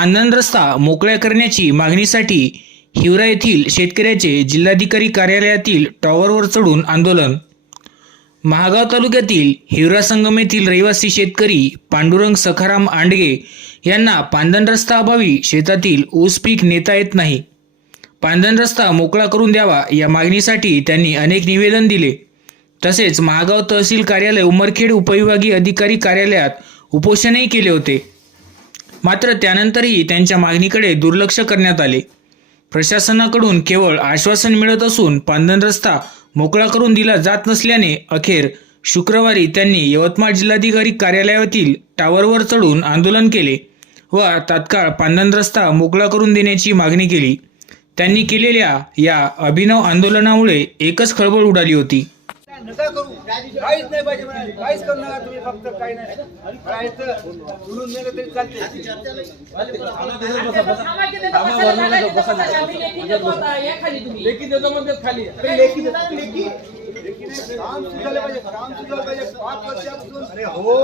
पांदन रस्ता मोकळ्या करण्याची मागणीसाठी हिवरा येथील शेतकऱ्याचे जिल्हाधिकारी कार्यालयातील टॉवरवर चढून आंदोलन. महागाव तालुक्यातील हिवरा संगम येथील रहिवासी शेतकरी पांडुरंग सखाराम आंडगे यांना पांदन रस्ता अभावी शेतातील ऊस पीक नेता येत नाही. पांदन रस्ता मोकळा करून द्यावा या मागणीसाठी त्यांनी अनेक निवेदन दिले. तसेच महागाव तहसील कार्यालय उमरखेड उपविभागीय अधिकारी कार्यालयात उपोषणही केले होते. मात्र त्यानंतरही त्यांच्या मागणीकडे दुर्लक्ष करण्यात आले. प्रशासनाकडून केवळ आश्वासन मिळत असून पांदन रस्ता मोकळा करून दिला जात नसल्याने अखेर शुक्रवारी त्यांनी यवतमाळ जिल्हाधिकारी कार्यालयातील टावरवर चढून आंदोलन केले व तात्काळ पांदन रस्ता मोकळा करून देण्याची मागणी केली. त्यांनी केलेल्या या अभिनव आंदोलनामुळे एकच खळबळ उडाली होती. नका करू. काहीच नाही पाहिजे म्हणाले. काहीच करू नका तुम्ही फक्त काही नाही. काय तर सोडून नेलं तरी चालते लेखी देतो म्हणतात खाली अरे लेखी देतात लेखी काम सुधारलं पाहिजे. काम सुधारलं पाहिजे. पाच वर्षापासून